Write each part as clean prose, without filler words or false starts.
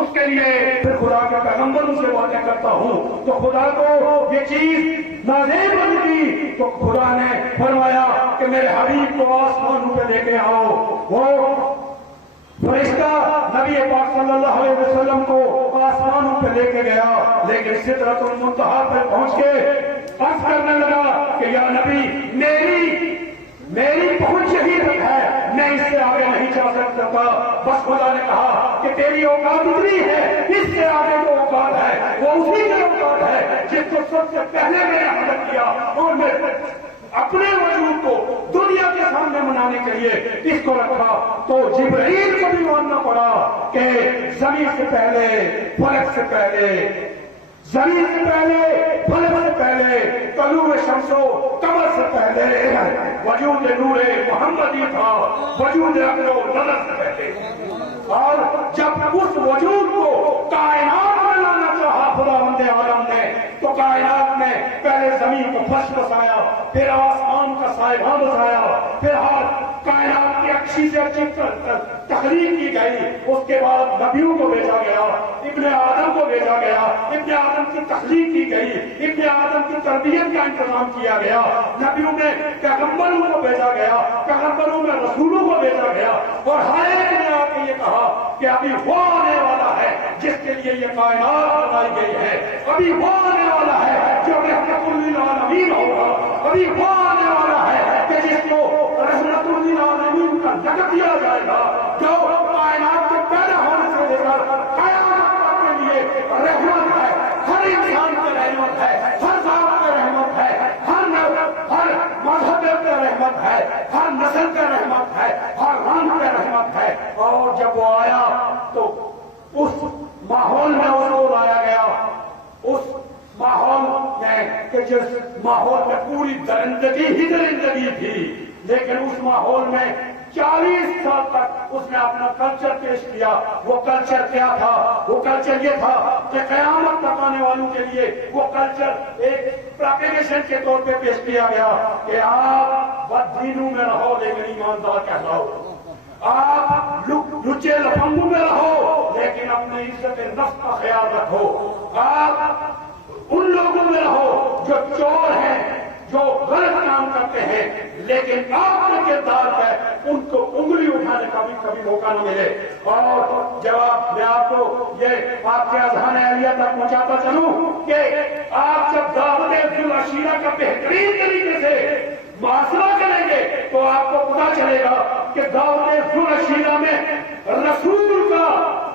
اس کے لیے پھر خدا کے پیغمبروں سے باتیں کرتا ہوں تو خدا کو یہ چیز نازل بنتی تو خدا نے فرمایا کہ میرے حبیب کو آسمانوں پہ لے کے آؤ. وہ فرشتہ نبی پاک صلی اللہ علیہ وسلم کو آسمانوں پہ لے کے گیا لیکن سدرۃ المنتہا پہ پہنچ کے عرض کرنے لگا کہ یا نبی میری پہنچ یہی تک ہے, میں اس سے آگے نہیں جا سکتا. بس خدا نے کہا کہ تیری اوقات اتنی ہے, اس سے آگے جو اوقات ہے وہ اسی کی اوقات ہے جس کو سب سے پہلے میں نے حضرت کیا اور میں اپنے وجود کو دنیا کے سامنے منانے کے لیے اس کو رکھا. تو جبرائیل کو بھی ماننا پڑا کہ زمین سے پہلے فلک سے پہلے زمین سے پہلے فلک سے پہلے طلوع شمس و قمر سے پہلے وجود نور محمدی تھا, وجود عقل و نظر سے پہلے. اور جب اس وجود کو کائنات میں لانا چاہا خداوند عالم نے تو کائنات میں پہلے زمین کو فرش بسایا, پھر آسمان کا سائبان بسایا, پھر کائنات کی اچھی سے اچھی تخلیق کی گئی. اس کے بعد نبیوں کو بھیجا گیا, ابن آدم کو بھیجا گیا, ابن آدم کی تخلیق کی گئی, ابن آدم کی تربیت کا انتظام کیا گیا, نبیوں میں پیغمبروں کو بھیجا گیا, پیغمبروں میں رسولوں کو بھیجا گیا. اور ہر ایک نے آ کے یہ کہا کہ ابھی وہ آنے والا ہے جس کے لیے یہ کائنات بنائی گئی ہے, ابھی وہ آنے والا ہے جو رحمت للعالمین ہوگا, ابھی وہ آنے والا ہے کہ جس کو رحمت للعالمین کا لقب دیا جائے گا, جو کائنات کے پیدا ہونے سے لے کر قیامت کے لیے رحمت ہے, ہر انسان کی رحمت ہے, ہر ذات کی رحمت ہے, ہر مذہب کی رحمت ہے, ہر نسل کی رحمت ہے, ہر رنگ کی رحمت ہے. اور جب وہ آیا تو اس ماحول میں اس کو لایا گیا, اس ماحول میں کہ جس ماحول میں پوری درندگی ہی درندگی تھی, لیکن اس ماحول میں 40 سال تک اس نے اپنا کلچر پیش کیا. وہ کلچر کیا تھا؟ وہ کلچر یہ تھا کہ قیامت تک آنے والوں کے لیے وہ کلچر ایک پروپیگیشن کے طور پہ پیش کیا گیا کہ آپ بددینوں میں رہو لیکن ایماندار کہلاؤ, آپ لچے لفنگوں میں رہو لیکن اپنے عزت نفس کا خیال رکھو, آپ ان لوگوں میں رہو جو چور ہیں, جو غلط کام کرتے ہیں, لیکن آپ کے کردار پہ ان کو انگلی اٹھانے کا بھی کبھی موقع نہ ملے. اور جواب میں آپ کو یہ آپ کے اذہان اہلیہ تک پہنچاتا چلوں کہ آپ جب دعوت ذوالعشیرہ کا بہترین طریقے سے محاصرہ کریں گے تو آپ کو پتا چلے گا کہ دعوت ذوالعشیرہ میں رسول کا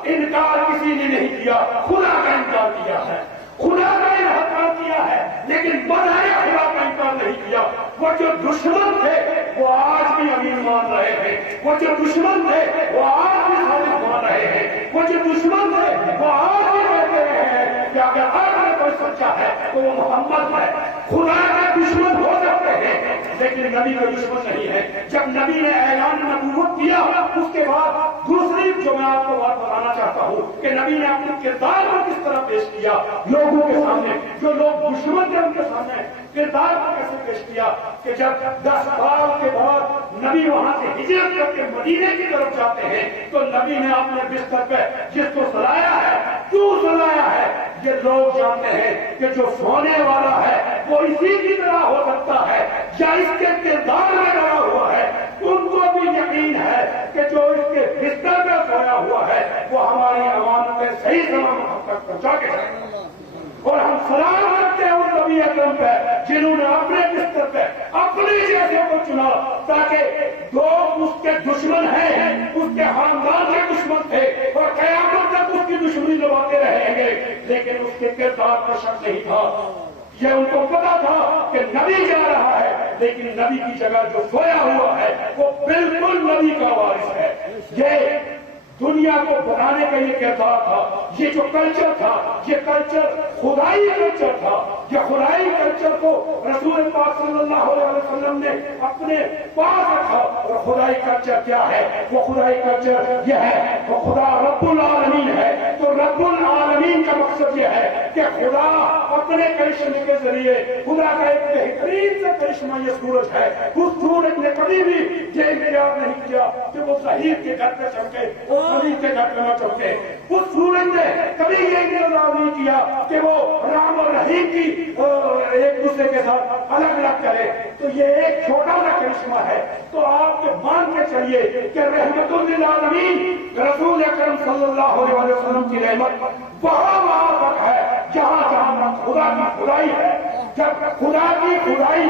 انکار کسی نے نہیں کیا, خدا کا انکار کیا ہے, خدا کا انکار کیا ہے, لیکن بظاہر خدا کا انکار نہیں کیا. وہ جو دشمن تھے وہ آج بھی امین مان رہے ہیں, وہ جو دشمن تھے وہ آج بھی صادق مان رہے ہیں, وہ جو دشمن تھے وہ آج بھی کہتے ہیں کہ اگر آج میں کوئی سچا ہے تو وہ محمد ہے. خدا کے دشمن ہو سکتے ہیں لیکن نبی کا دشمن نہیں ہے. جب نبی نے اعلان نبوت کیا اس کے بعد دوسری جو میں آپ کو بات بتانا چاہتا ہوں کہ نبی نے اپنے کردار کو کس طرح پیش کیا لوگوں کے سامنے, جو لوگ دشمن تھے ان کے سامنے کردار کو کیسے پیش کیا کہ جب 10 سال کے بعد نبی وہاں سے ہجرت کر کے مدینے کی طرف جاتے ہیں تو نبی نے اپنے بستر پہ جس کو سلایا ہے, کیوں سلایا ہے, یہ لوگ جانتے ہیں کہ جو سونے والا ہے وہ اسی کی طرح ہو سکتا ہے یا اس کے کردار میں ڈرا ہوا ہے. ان کو بھی یقین ہے کہ جو اس کے بستر پہ سویا ہوا ہے وہ ہماری عوام میں صحیح سلامت ہم تک پہنچا کے جائے. اور ہم سلام رکھتے ہیں اس نبی اکرم پہ جنہوں نے اپنے بستر پہ اپنے جیسے کو چنا تاکہ لوگ اس کے دشمن ہیں, اس کے خاندان کے دشمن تھے اور قیامت تک اس کی دشمنی دباتے رہیں گے, لیکن اس کے کردار پر شک نہیں تھا. یہ ان کو پتا تھا کہ نبی جا رہا ہے لیکن نبی کی جگہ جو سویا ہوا ہے وہ بالکل نبی کا وارث ہے. یہ دنیا کو بنانے کا یہ کردار تھا, یہ جو کلچر تھا یہ کلچر خدائی کلچر تھا. یہ خدائی کلچر کو رسول پاک صلی اللہ علیہ وسلم نے اپنے پاس رکھا. اور خدائی کلچر کیا ہے؟ وہ خدائی کلچر یہ ہے, وہ خدا رب العالمین ہے. تو رب العالمین تعلیم کا مقصد یہ ہے کہ خدا اپنے کرشمے کے ذریعے، خدا کا ایک بہترین سے کرشمہ یہ سورج ہے، اس سورج نے کبھی بھی یہ انتظار نہیں کیا کہ وہ ظہیر کے گھر پہ چمکے اور خلیل کے گھر پہ نہ چمکے، اس سورج نے کبھی یہ انتظار نہیں کیا کہ وہ رام اور رحیم کی ایک دوسرے کے ساتھ الگ الگ کرے۔ تو یہ ایک چھوٹا سا کرشمہ ہے، تو آپ کے مان کے چلیے کہ رحمت للعالمین رسول اکرم صلی اللہ علیہ وسلم کی رحمت وہاں تک ہے جہاں جہاں خدا کی خدائی ہے۔ جب خدا کی خدائی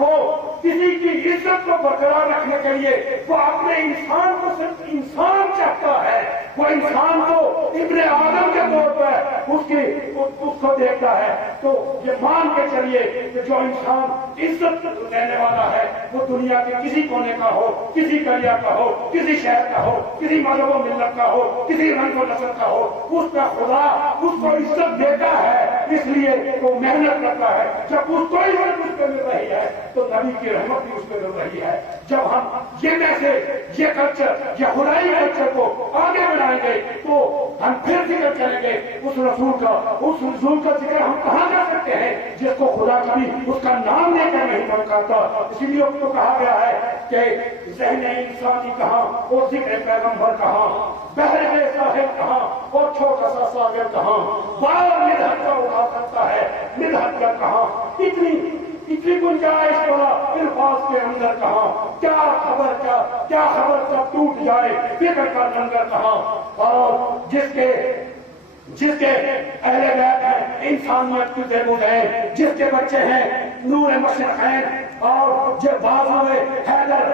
وہ کسی کی عزت کو برقرار رکھنے کے لیے وہ اپنے انسان کو صرف انسان چاہتا ہے، وہ انسان کو ابن آدم کے طور پر اس کو دیکھتا ہے، تو یہ مان کے چلیے کہ جو انسان عزت دینے والا ہے وہ دنیا کے کسی کونے کا ہو، کسی دریا کا ہو، کسی شہر کا ہو، کسی مذہب و ملت کا ہو، کسی رنگ و نسل کا ہو، اس کا خدا اس کو عزت دیتا ہے، اس لیے وہ محنت کرتا ہے۔ جب اس کو عزت اس پہ مل رہی ہے تو نبی کی رحمت بھی اس پہ مل رہی ہے۔ جب ہم یہ میسج، یہ کلچر، یہ خدائی کلچر کو آگے بڑھائیں گے تو ہم پھر ذکر کریں گے اس رسول کا ذکر ہم کہاں کر سکتے ہیں جس کو خدا کبھی اس کا نام لے کر نہیں پکارتا۔ اسی لیے اس کو کہا گیا ہے کہ ذہن انسانی کہاں اور ذکر پیغمبر کہاں، بہر صاحب کہاں اور چھوٹا سا ساگر کہاں، بار مدحت کا اٹھا سکتا ہے مدحت کا کہاں، اتنی گنجائش والا الفاظ کے اندر کہاں، کیا خبر جب ٹوٹ جائے فکر کا لنگر کہاں، اور جس کے اہل بیت ہیں انسانیت کی زیبود ہے، جس کے بچے ہیں نور مشرقین اور جو بازوئے حیدر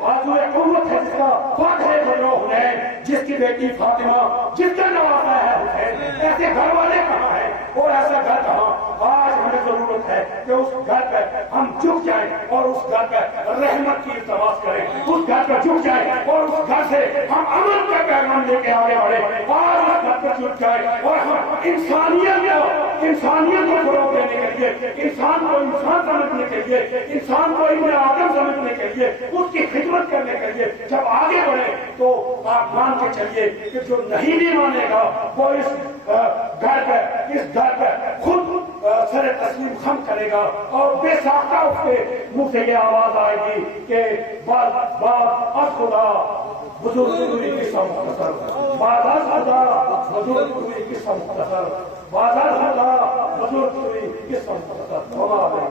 بازوئے قوت ہے، جس کا فاتح بلوہ ہے، جس کی بیٹی فاطمہ، جس کا نواسا ہے حسین، ایسے گھر والے کہاں ہیں اور ایسا گھر کہاں؟ آج ہمیں ضرورت ہے کہ اس گھر پہ ہم جھک جائیں اور اس گھر پہ رحمت کی التماس کریں، اس گھر پہ جھک جائیں اور اس گھر سے ہم امن کا پیغام لے کے آگے بڑھیں، اور اس گھر پہ جھک جائیں اور ہم انسانیت کو فروغ دینے کے لیے، انسان کو انسان سمجھنے کے لیے، انسان کو ابن آدم سمجھنے کے لیے، اس کی خدمت کرنے کے لیے جب آگے بڑھے تو آپ مان کے چلیے کہ جو نہیں مانے گا وہ اس گھر پہ خود سر تسلیم خم کرے گا، اور بے ساختہ اس کے منہ سے یہ آواز آئے گی کہ بات از خدا بزرگ دوری کی سب مختصر، بات از خدا بزرگ دوری کی سب مختصر، بات از خدا بزرگ دوری کی سب مختصر۔